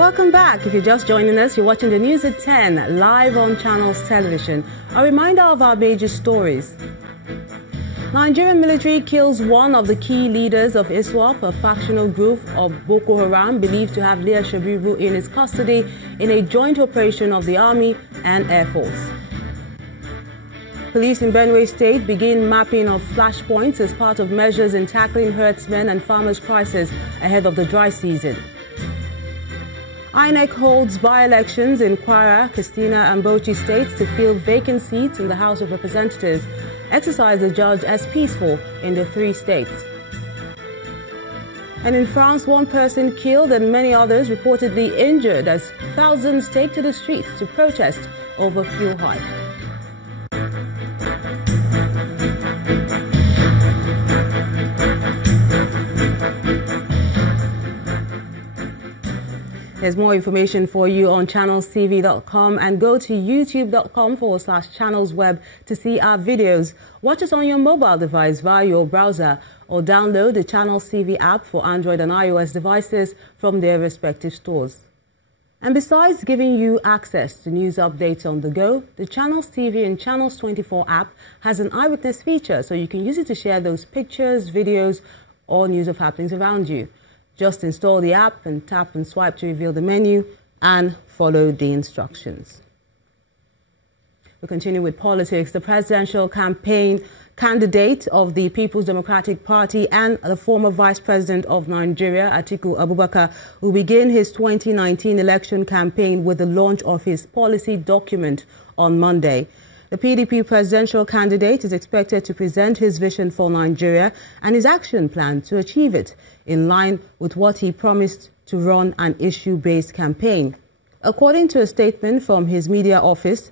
Welcome back. If you're just joining us, you're watching the news at 10 live on Channels Television. A reminder of our major stories. Nigerian military kills one of the key leaders of ISWAP, a factional group of Boko Haram believed to have Leah Shabibu in its custody in a joint operation of the Army and Air Force. Police in Benue State begin mapping of flashpoints as part of measures in tackling herdsmen and farmers' crisis ahead of the dry season. INEC holds by-elections in Kwara, Katsina and Bauchi states to fill vacant seats in the House of Representatives. Exercise the judge as peaceful in the three states. And in France, one person killed and many others reportedly injured as thousands take to the streets to protest over fuel hike. There's more information for you on channelstv.com and go to youtube.com/channelsweb to see our videos. Watch us on your mobile device via your browser or download the Channels TV app for Android and iOS devices from their respective stores. And besides giving you access to news updates on the go, the Channels TV and Channels 24 app has an eyewitness feature, so you can use it to share those pictures, videos, or news of happenings around you. Just install the app and tap and swipe to reveal the menu and follow the instructions. We continue with politics. The presidential campaign candidate of the People's Democratic Party and the former Vice President of Nigeria, Atiku Abubakar, will begin his 2019 election campaign with the launch of his policy document on Monday. The PDP presidential candidate is expected to present his vision for Nigeria and his action plan to achieve it, in line with what he promised to run an issue-based campaign. According to a statement from his media office,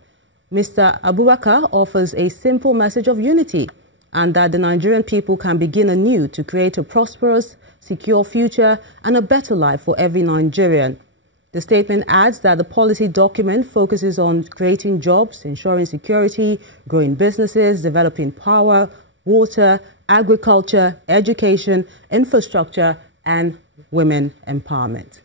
Mr. Abubakar offers a simple message of unity and that the Nigerian people can begin anew to create a prosperous, secure future and a better life for every Nigerian. The statement adds that the policy document focuses on creating jobs, ensuring security, growing businesses, developing power, water, agriculture, education, infrastructure, and women empowerment.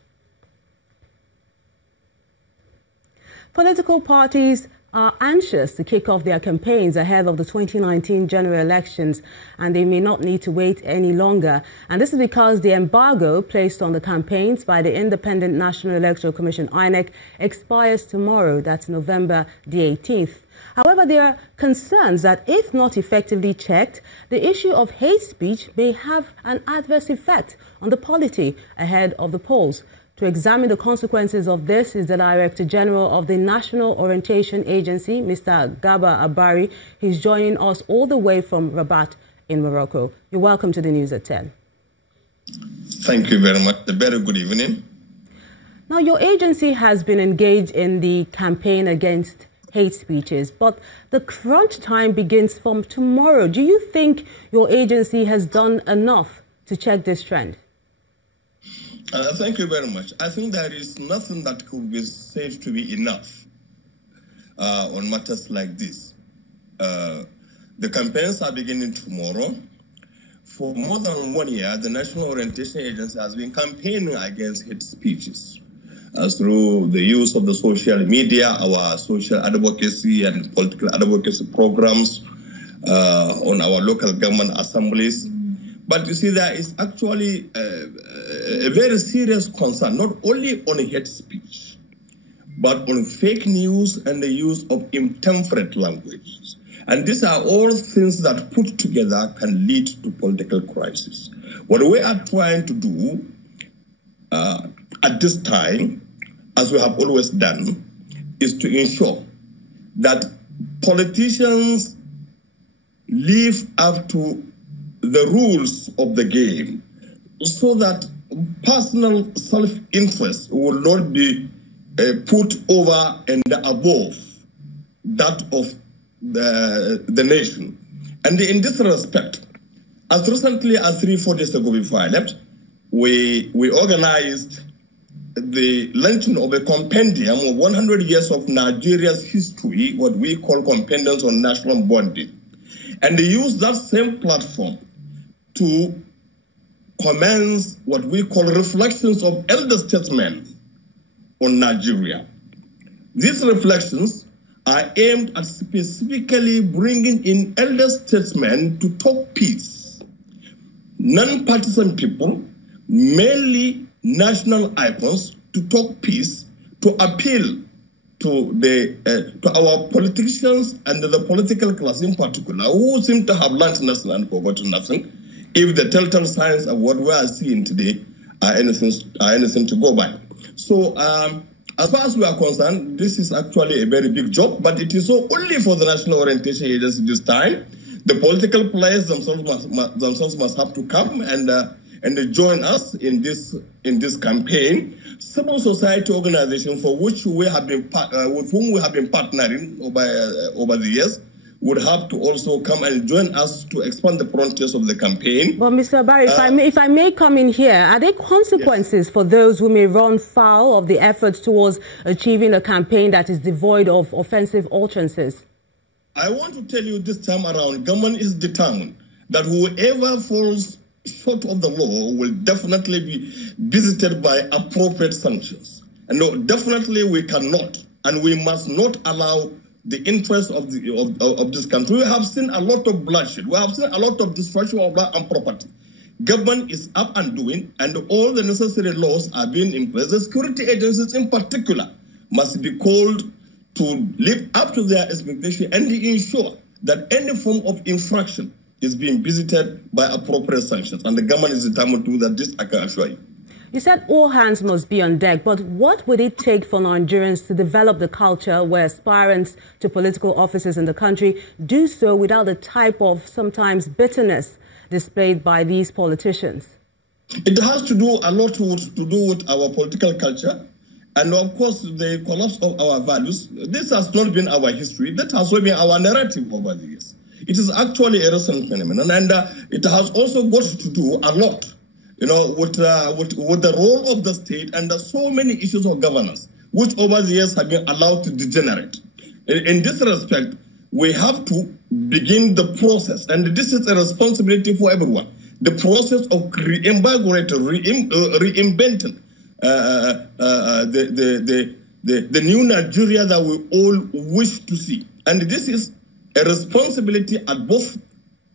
Political parties are anxious to kick off their campaigns ahead of the 2019 general elections, and they may not need to wait any longer. And this is because the embargo placed on the campaigns by the Independent National Electoral Commission, INEC, expires tomorrow. That's November the 18th. However, there are concerns that if not effectively checked, the issue of hate speech may have an adverse effect on the polity ahead of the polls. To examine the consequences of this is the Director General of the National Orientation Agency, Mr. Gaba Abari. He's joining us all the way from Rabat in Morocco. You're welcome to the news at 10. Thank you very much. A very good evening. Now, your agency has been engaged in the campaign against hate speeches, but the crunch time begins from tomorrow. Do you think your agency has done enough to check this trend? Thank you very much. I think there is nothing that could be said to be enough on matters like this. The campaigns are beginning tomorrow. For more than 1 year, the National Orientation Agency has been campaigning against hate speeches through the use of the social media, our social advocacy and political advocacy programs on our local government assemblies. But you see, there is actually a very serious concern, not only on hate speech, but on fake news and the use of intemperate language. And these are all things that put together can lead to political crisis. What we are trying to do at this time, as we have always done, is to ensure that politicians live up to the rules of the game so that personal self-interest will not be put over and above that of the nation. And in this respect, as recently as 3-4 days ago before I left, we organized the launching of a compendium of 100 years of Nigeria's history, what we call Compendiums on National Bonding. And they used that same platform to commence what we call reflections of elder statesmen on Nigeria. These reflections are aimed at specifically bringing in elder statesmen to talk peace, non-partisan people, mainly national icons, to talk peace, to appeal to our politicians and the political class in particular, who seem to have learned nothing and forgotten nothing, if the telltale signs of what we are seeing today are anything to go by. So, as far as we are concerned, this is actually a very big job, but it is so only for the National Orientation Agency this time. The political players themselves must have to come and join us in this campaign. Civil society organizations for which we have been with whom we have been partnering over the years would have to also come and join us to expand the frontiers of the campaign. But Mr. Barry, if I may come in here, are there consequences for those who may run foul of the efforts towards achieving a campaign that is devoid of offensive utterances? I want to tell you this time around, government is determined that whoever falls short of the law will definitely be visited by appropriate sanctions. And no, definitely we cannot and we must not allow the interest of this country. We have seen a lot of bloodshed. We have seen a lot of destruction of life and property. Government is up and doing, and all the necessary laws are being in place. The security agencies in particular must be called to live up to their expectation and ensure that any form of infraction is being visited by appropriate sanctions. And the government is determined to do that, this I can assure you. You said all hands must be on deck, but what would it take for Nigerians to develop the culture where aspirants to political offices in the country do so without the type of sometimes bitterness displayed by these politicians? It has to do a lot to do with our political culture and, of course, the collapse of our values. This has not been our history. That has not been our narrative over the years. It is actually a recent phenomenon, and it has also got to do a lot, with the role of the state and so many issues of governance, which over the years have been allowed to degenerate. In this respect, we have to begin the process, and this is a responsibility for everyone. The process of reinventing the new Nigeria that we all wish to see, and this is a responsibility at both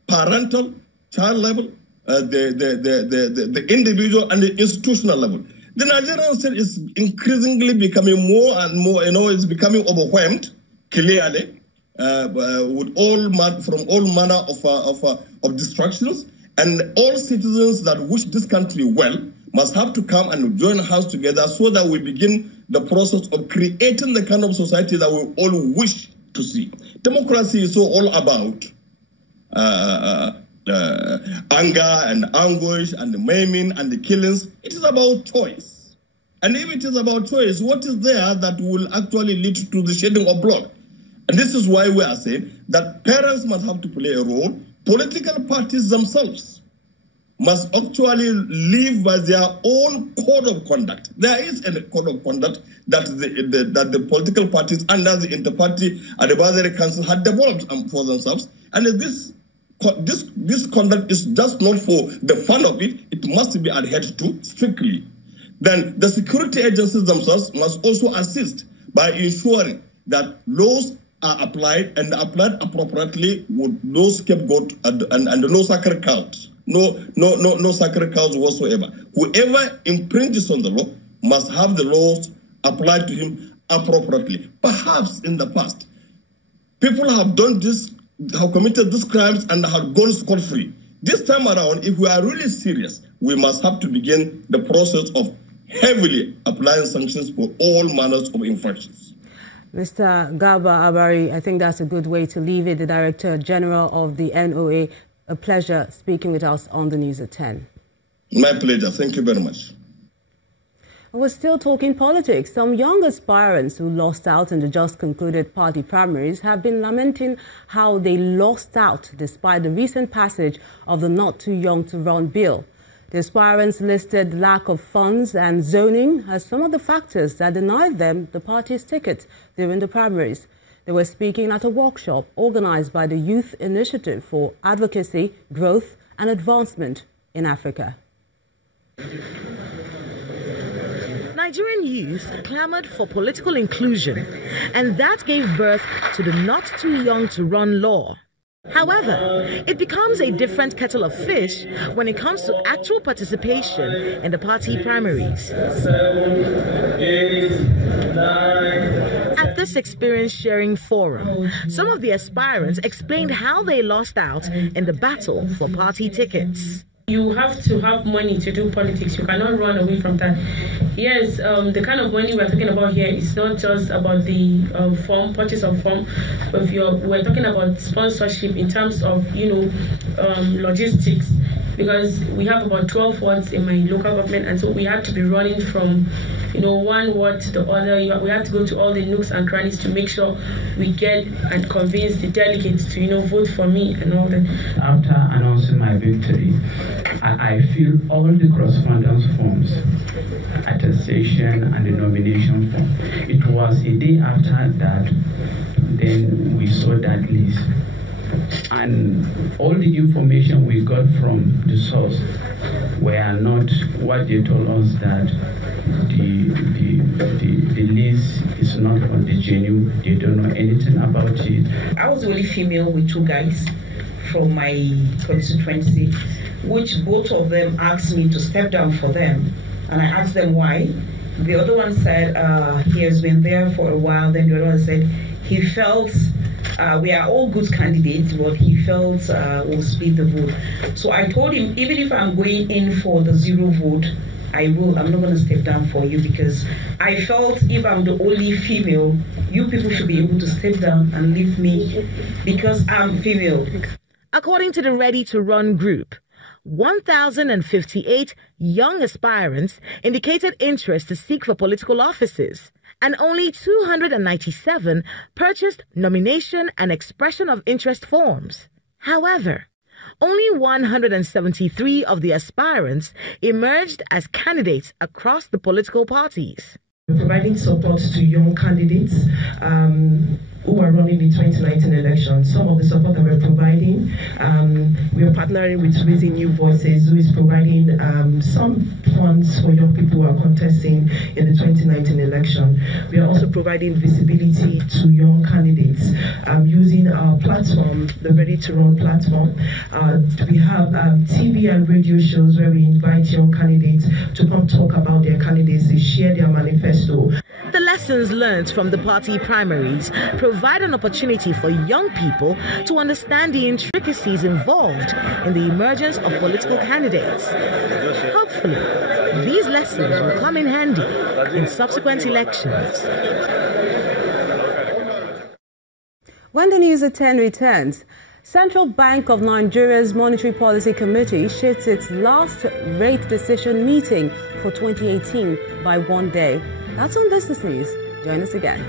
parental, child level, the individual and the institutional level. The Nigerian state is increasingly becoming more and more, it's becoming overwhelmed, clearly, from all manner of distractions, and all citizens that wish this country well must have to come and join hands together so that we begin the process of creating the kind of society that we all wish to see. Democracy is so all about anger and anguish and the maiming and the killings. It is about choice. And if it is about choice, what is there that will actually lead to the shedding of blood? And this is why we are saying that parents must have to play a role. Political parties themselves must actually live by their own code of conduct. There is a code of conduct that the political parties under the Inter-Party Advisory Council had developed for themselves. And this conduct is just not for the fun of it. It must be adhered to strictly. Then the security agencies themselves must also assist by ensuring that laws are applied and applied appropriately with no scapegoat and no sacred cows. No sacred cows whatsoever. Whoever infringes on the law must have the laws applied to him appropriately. Perhaps in the past, people have done this, have committed these crimes and have gone scot-free. This time around, if we are really serious, we must have to begin the process of heavily applying sanctions for all manners of infractions. Mr. Garba Abari, I think that's a good way to leave it. The Director General of the NOA, a pleasure speaking with us on the News at 10. My pleasure. Thank you very much. We're still talking politics. Some young aspirants who lost out in the just concluded party primaries have been lamenting how they lost out despite the recent passage of the Not Too Young to Run bill. The aspirants listed lack of funds and zoning as some of the factors that denied them the party's ticket during the primaries. They were speaking at a workshop organized by the Youth Initiative for Advocacy, Growth and Advancement in Africa. Nigerian youth clamored for political inclusion, and that gave birth to the Not Too Young to Run law. However, it becomes a different kettle of fish when it comes to actual participation in the party primaries. At this experience sharing forum, some of the aspirants explained how they lost out in the battle for party tickets. You have to have money to do politics. You cannot run away from that. Yes, the kind of money we're talking about here is not just about the purchase of form, but we're talking about sponsorship in terms of, logistics. Because we have about 12 wards in my local government, and so we had to be running from, one ward to the other. We had to go to all the nooks and crannies to make sure we get and convince the delegates to, vote for me and all that. After announcing my victory, I filled all the correspondence forms, attestation and the nomination form. It was a day after that, then we saw that list. And all the information we got from the source were not what they told us, that the list is not on the genuine. They don't know anything about it. I was the only female with two guys from my constituency, which both of them asked me to step down for them. And I asked them why. The other one said he has been there for a while. Then the other one said he felt we are all good candidates, but he felt we'll split the vote. So I told him, even if I'm going in for the zero vote, I'm not going to step down for you, because I felt if I'm the only female, you people should be able to step down and leave me because I'm female. According to the Ready to Run group, 1,058 young aspirants indicated interest to seek for political offices, and only 297 purchased nomination and expression of interest forms. However, only 173 of the aspirants emerged as candidates across the political parties. We're providing support to young candidates who are running the 2019 election. Some of the support that we're providing, we are partnering with Raising New Voices, who is providing some funds for young people who are contesting in the 2019 election. We are also providing visibility to young candidates using our platform, the Ready to Run platform. We have TV and radio shows where we invite young candidates to come talk about their candidacy, share their manifesto. The lessons learned from the party primaries provide an opportunity for young people to understand the intricacies involved in the emergence of political candidates. Hopefully, these lessons will come in handy in subsequent elections. When the news at 10 returns, Central Bank of Nigeria's Monetary Policy Committee shifts its last rate decision meeting for 2018 by 1 day. That's on Business News. Join us again.